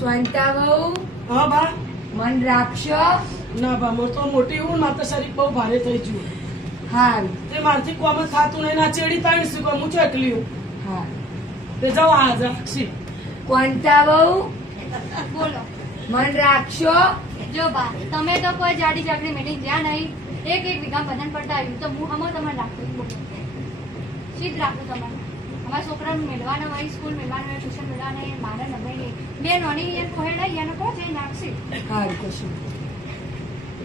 શાંતા વહુ હા બા. મન રાખશો. ના બા, હું તો મોટી હું મારે તો શરીર બહુ ભારે થઈ ગયું. હાલ તે મારથી કોમ જ થાતું નહીં. ના ચેડી તાણી શું કહું, હું એકલી હું. હાલ તે જાઓ આ રાખશી. શાંતા વહુ બોલો. મન રાખશો. જો બા, તમે તો કોઈ જાડી જાગડી મીટિંગ જ્યાં નહીં, એક વીઘા બધાને પડતા આવ્યું તો હું હમણાં તમારે રાખું સીધ રાખું તમારે. અમારા છોકરાને મેળવાના હોય, સ્કૂલ મેળવાના હોય, ટ્યુશન મેળવાના હોય, મારે નભાઈ બે નોની એને કોહેડા એને કહો છે નાખશી. હાલ કશું.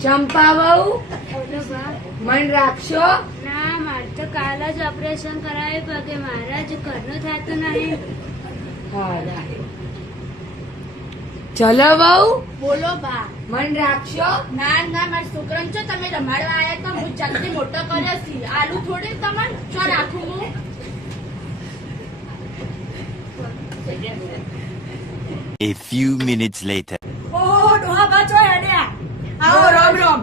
ચંપા વહુ બોલો બા. મન રાખશો. ના, મારે તો કાલ જ ઓપરેશન કરાવ્યું પગે, મારા જ ઘરનું થતું નહીં. હાલ ચલો વહુ બોલો બા. મન રાખશો. ના ના, મારા છોકરાને છો તમે રમાડવા આવ્યા તો હું જલ્દી મોટો કર્યો છે. આલુ થોડી તમારે છો રાખું હું. A few minutes later. ઓહો ડોહા બા ચોય અડ્યા. આવો રામ રામ.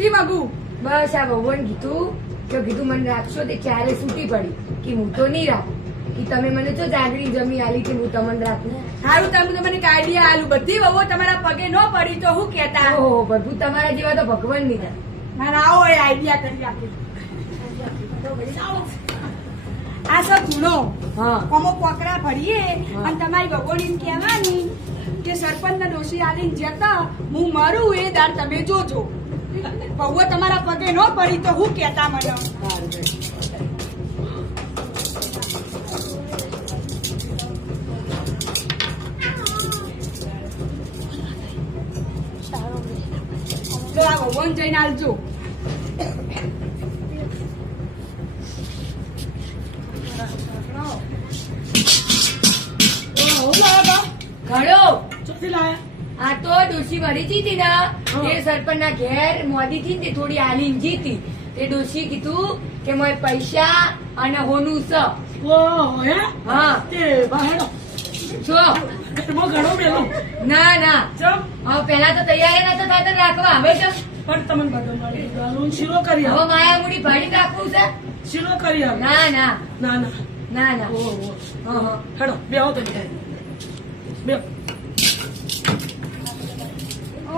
જી માગુ. બસ આ ભગવાન કીધું તો કીધું મને રાખશો તે ક્યારે છૂટી પડી કે હું તો નહીં રાખું કે તમે મને તો જાગડી જમી આલી કે હું તમને રાખું. સારું તમે મને કાઢ્યા આલુ બધી વહુ તમારા પગે ન પડી તો હું કેતા. ઓહો પ્રભુ તમારા જેવા તો ભગવાન નહીં થાય. ના ના, આવો એ આઈડિયા કરી આપી. આ સબ ગુણો હા કોમો કોકરા ભરીએ અને તમારી ભગોડીને કહેવાની કે સરપંચના ડોશી આલીને જતા હું મરું એ દાર તમે જોજો. બહુ તમારા પગે ન પડી તો હું કેતા મને. જો આ ભગવાન જઈને આલજો. ઘડો ચોથી લાયા. આ તો ડોશી મરી જીતી ને એ સરપંચ ના ઘેર મોદી થી ને તે થોડી આલીને જીતી તે ડોશી કીધું કે મોય પૈસા અને હોનું સ. ઓહો હે હા તે બહાડો જો મો ઘણો મેલો. ના ના ચમ હવે પેલા તો તૈયાર નતો થતા રાખવા હવે તો પણ તમને બધો મળી ગયો. શીરો કરી હવે આવો. માયા મૂડી ભાડી રાખવું છે. શીરો કરી આવો. ના ના ના ના. ના ના ઓહો હા હા હેડો બેહો તમે બેહો.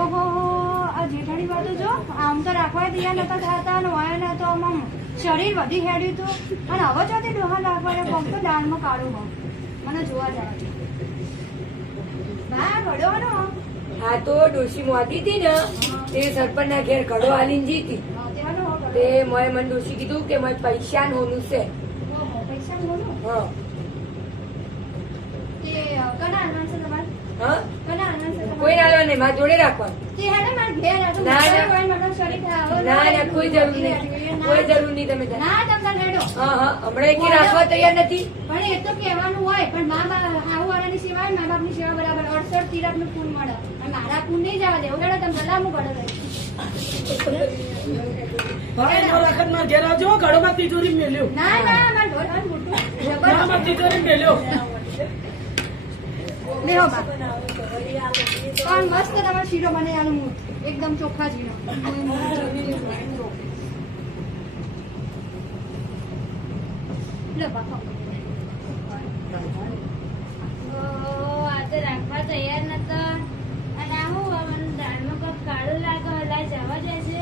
ઓહો, આ જેઠાણી વાતો જો આમ તો રાખવા તૈયાર નતા થતા અને વાયા નતો આમ શરીર વધી હેડ્યું હતું અને હવે જોતી ડોહા રાખવા પગ તો દાળમાં કાઢું હોઉં મને જોવા જાય બા ભળ્યો આ તો ડોશી મોદી હતી ને તે સરપંચ ના ઘેર ઘડો આલીને જીતી તે મોય મને ડોશી કીધું કે મોય પૈસા ને હોનું છે. પૈસા બોલો હા તે કના આનંદ છે તમારે હા કના આનંદ છે કોઈ ના નહીં મારા જોડે રાખવા. તે હેડે માર ઘેર આ તો ના, ના. કોઈ મને શરીર ખાવો ના ના કોઈ જરૂર નહીં કોઈ જરૂર નહીં તમે જાઓ. ના તમને લેડો હા હા હમણાં એકે રાખવા તૈયાર નથી. પણ એ તો કહેવાનું હોય પણ મા બાપ આવું વાળાની સેવા મા બાપની સેવા બરાબર 68 તિરાકનું ફૂલ મળે અને મારા ફૂલ નહીં જવા દેવું લેડો તમે ભલા હું ગળો રહી ભાઈ નો વખત માં ઘેર આવજો. ઘડોમાં તિજોરી મેલ્યો. ના ના માર ઢોર હાથ મોટું ઘડોમાં તિજોરી મેલ્યો. લેહો બા પણ મસ્ત તમારો શીરો બને આનું એકદમ ચોખ્ખા શીરો લે બા ખાઓ. ઓહો, આ તો રાખવા તૈયાર નતો. અને આ હું મને દાળમાં કંઈક કાળું લાગે, હલા જવા દેશે.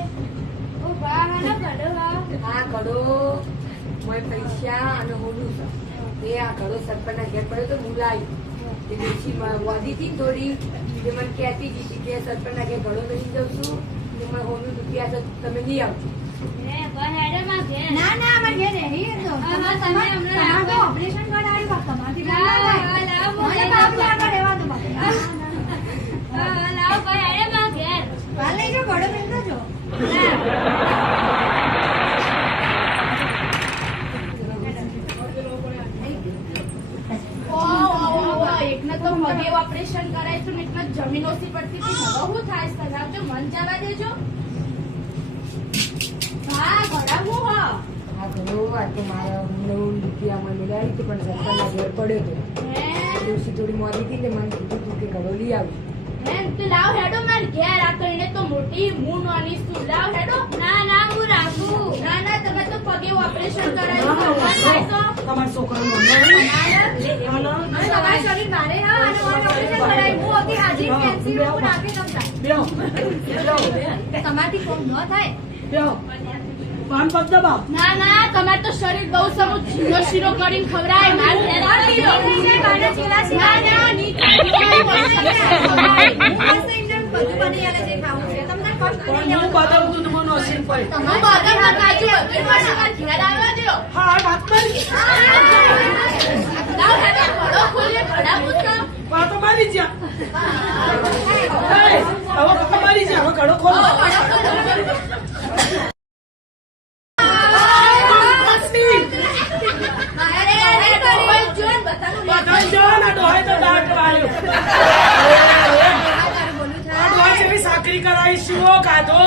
ઓ બા, હાલો ઘડો હા. આ ઘડો મોય પૈસા અને હોનું છે તે આ ઘડો સરપંચ ના ઘેર પડ્યો તો મુલાઈ તે ડોશી મોદી થી ને થોડી તે મને કહેતી હતી કે સરપંચ ના ઘેર ઘડો લઈ જાઉં છું તે મને હોનું રૂપિયા છે તમે નહીં આવજો. હે, બા હેડે માં ઘેર. ના ના અમાર ઘેર રહી તો હા, તમે હમણાં તમારે તો રાખો. ઓપરેશન કરાવ્યું બા તમારથી લાવો, ના લાવો, મને બાપુ આગળ રહેવા દો બાપુ લાવો, બા હેડે માં ઘેર. હાલ લઈ જાઓ ઘડો મેળતો જો એકને તો પગે ઓપરેશન કરાયું ને એકને જમીન ઓછી પડતી હતી હવે શું થાય છે આવજો મન જવા દેજો હા ઘડાવું હ આ ઘડો આ તો મારા 9 રૂપિયા મને મિલાવી હતી પણ સરપંચ ના ઘેર પડ્યો હતો ડોશી થોડી મોદી હતી ને મને કીધું તું કે ઘડો લઈ આવજો. તું લાવ હેડો માર ઘેર આ કરીને તો મોટી હું નોની તું લાવ હેડો ના ના હું રાખું. ના ના તમે તો પગે ઓપરેશન કરાયું તો તમારા છોકરાનું તમારા શરીર ભારે હા અને ભરાય. હું હતી હાજી કેન્સી હું નાખી શકતા. બેહો તમારાથી કોમ ન થાય. બેહો પાન પગ દબાવ. ના ના તમારે તો શરીર બહુ સમૂહ શીરો શીરો કરીને ખવડાય મારે હેરાન થયો. ના, ના, ની ખાવું. હું મસ્ત એકદમ બધું બની આલે જે ખાવું છે. તમને કષ્ટ પણ નહીં હું લેવાનું. બદામ દૂધ માં નોશીન પડી. તમારે હું બદામ કાજુ બધું મારા ઘેર આવ્યો દ્યો. હા વાત કરી લાવ હેડા ઘડો ખોલીએ ઘડા પૂછો. વાત તો મારી જ્યાં હવે તો મારી જ્યાં હવે ઘડો ખોલો. બધા જવા ના ડોહાય તો દાંત વાળ્યો. આ ડોહા જેવી સાકરી કરાવી શીરો ખાધો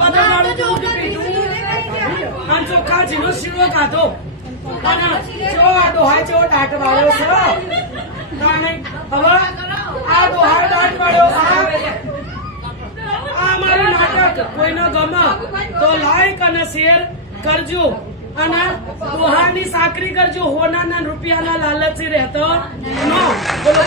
બધા નાળું દૂધ પીધું અને ચોખ્ખા જીનો શીરો ખાધો અને જો આ ડોહા જેવો દાંત વાળ્યો છે. તાણે હવે આ ડોહા દાંત વાળ્યો છે. આ મારું નાટક કોઈને ગમે તો લાઈક અને શેર કરજો અને ડોહાની સાકરી કરજો. હોનાના રૂપિયાના લાલચી રહેતો નો. બોલો